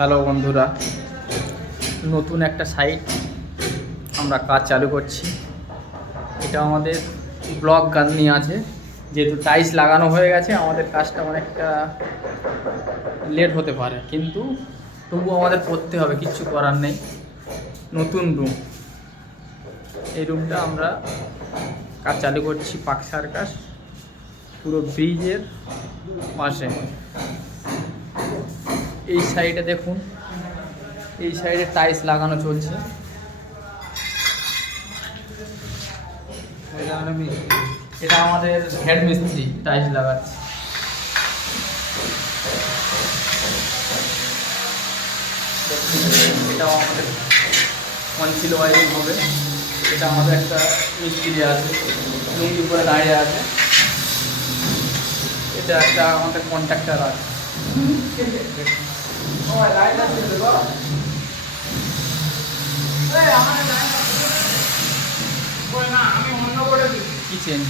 Hello বন্ধুরা, নতুন একটা সাইট আমরা কাজ চালু করছি। এটা আমাদের ব্লক গান নিয়ে আছে। যেহেতু টাইলস লাগানো হয়ে গেছে, আমাদের কাজটা অনেকটা লেট হতে পারে, কিন্তু তবু আমাদের করতে হবে, কিচ্ছু করার নেই। নতুন রুম, এই রুমটা আমরা কাজ চালু করছি পার্ক সার্কাস, পুরো ব্রিজের পাশে। এই সাইডে দেখুন, এই সাইডে টাইলস লাগানো চলছে। এটা আমাদের হেড মিস্ত্রি টাইলস লাগাচ্ছে। এটাও আমাদের কনসিল ওয়ারিং হবে। এটা আমাদের একটা মিস্ত্রি আছে, লুঙ্গি পরে দাঁড়িয়ে আছে। এটা একটা আমাদের কন্ট্রাক্টর আছে। কিচেন